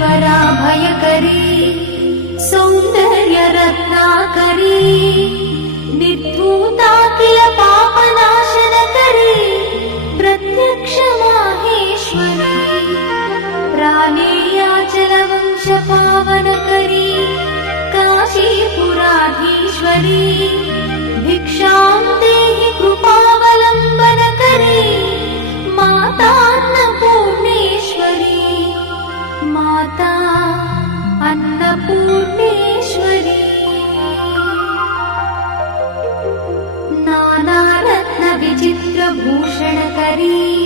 वराभयकरी सौन्दर्यरत्नाकरी निर्धूताखिल पापनाशनकरी प्रत्यक्ष माहेश्वरी प्राणेयाचलवंशपावनकरी काशीपुराधीश्वरी भिक्षां देहि कृपावलम्बनकरी माता अन्नपूर्णेश्वरी माता अन्नपूर्णेश्वरी नानारत्नविचित्रभूषणकरी